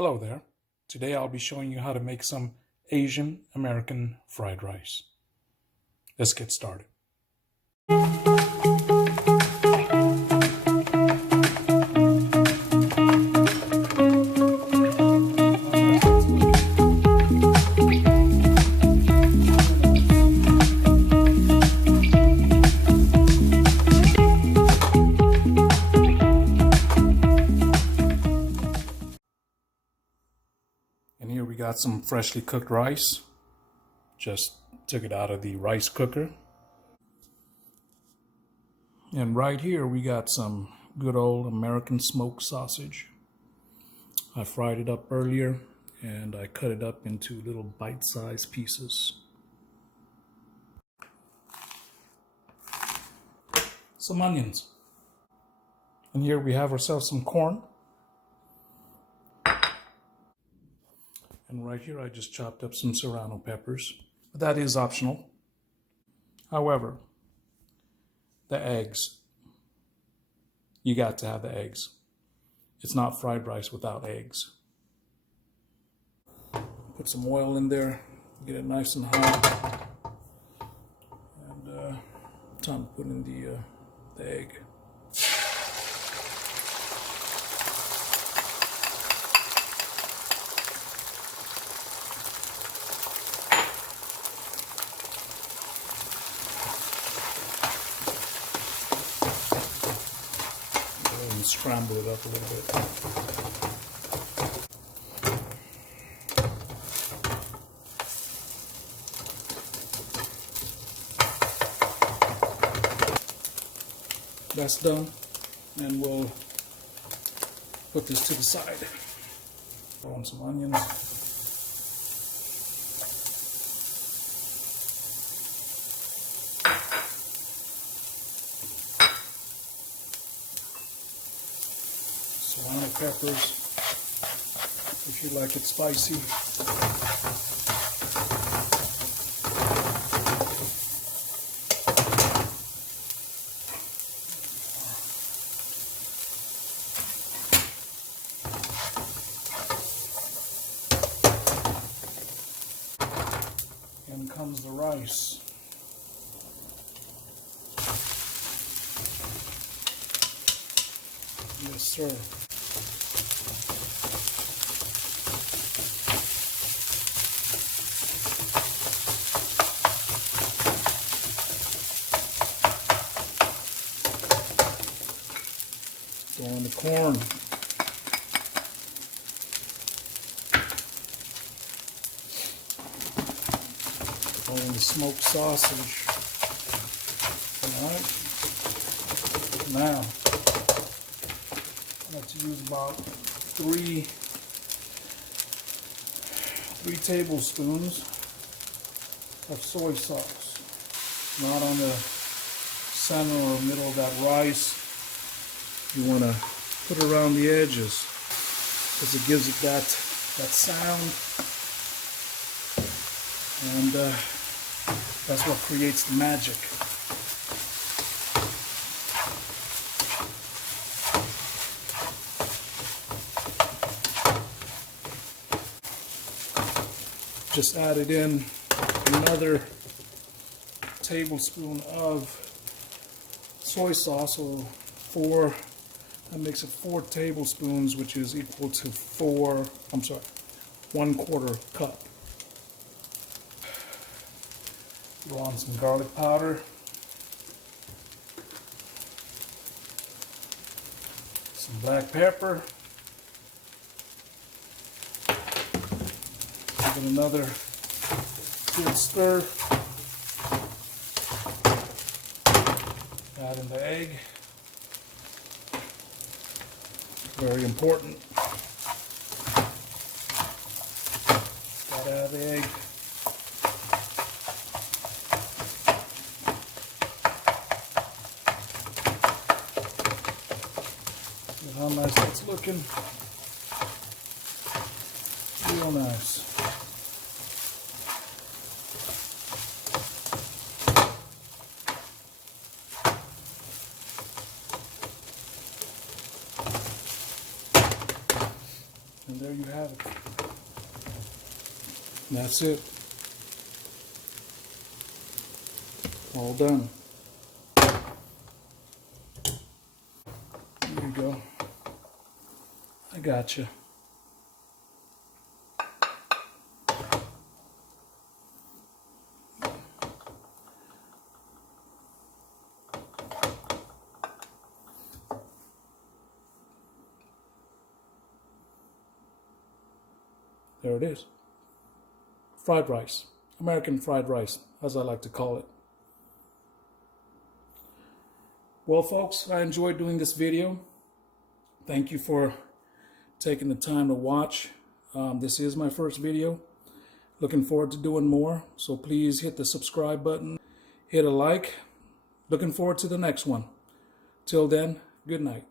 Hello there. Today I'll be showing you how to make some Asian American fried rice. Let's get started. And here we got some freshly cooked rice. Just took it out of the rice cooker. And right here we got some good old American smoked sausage. I fried it up earlier and I cut it up into little bite-sized pieces. Some onions. And here we have ourselves some corn. And right here I just chopped up some serrano peppers. But that is optional. However, the eggs. You got to have the eggs. It's not fried rice without eggs. Put some oil in there, get it nice and hot. And time to put in the egg. And scramble it up a little bit. That's done, and we'll put this to the side. Throw in some onions. Serrano peppers, if you like it spicy. In comes the rice. Yes, sir. Throw in the corn. Throw in the smoked sausage. Alright. Now, I like to use about three tablespoons of soy sauce. Not on the center or middle of that rice. You want to put it around the edges because it gives it that sound, and that's what creates the magic. Just added in another tablespoon of soy sauce, so that makes it 4 tablespoons, which is equal to 1/4 cup. Throw on some garlic powder. Some black pepper. Give it another good stir. Add in the egg. Very important. Gotta add the egg. Look how nice that's looking. Real nice. And there you have it. And that's it. All done. There you go. I got you. There it is. Fried rice. American fried rice, as I like to call it. Well, folks, I enjoyed doing this video. Thank you for taking the time to watch. This is my first video. Looking forward to doing more. So please hit the subscribe button. Hit a like. Looking forward to the next one. Till then, good night.